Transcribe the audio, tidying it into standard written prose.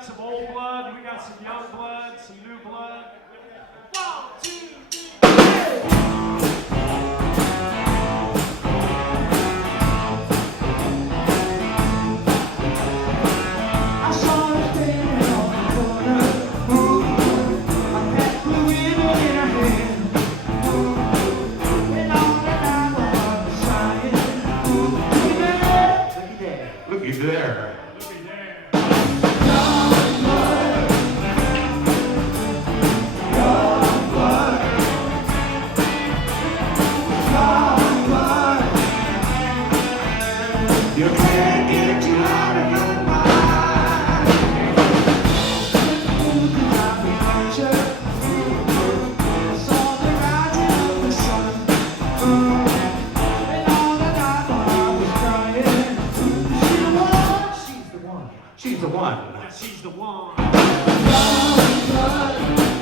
got some old blood, we got some young blood, some new blood. 1, 2, 3. I saw her standing on the corner. I had the window in her hand. And all the night while I was sighing. Looky there. You can't get you out of your mind. I saw the rising of the sun. And all the night while I was crying. She's the one. She's the one. She's the one. Young blood.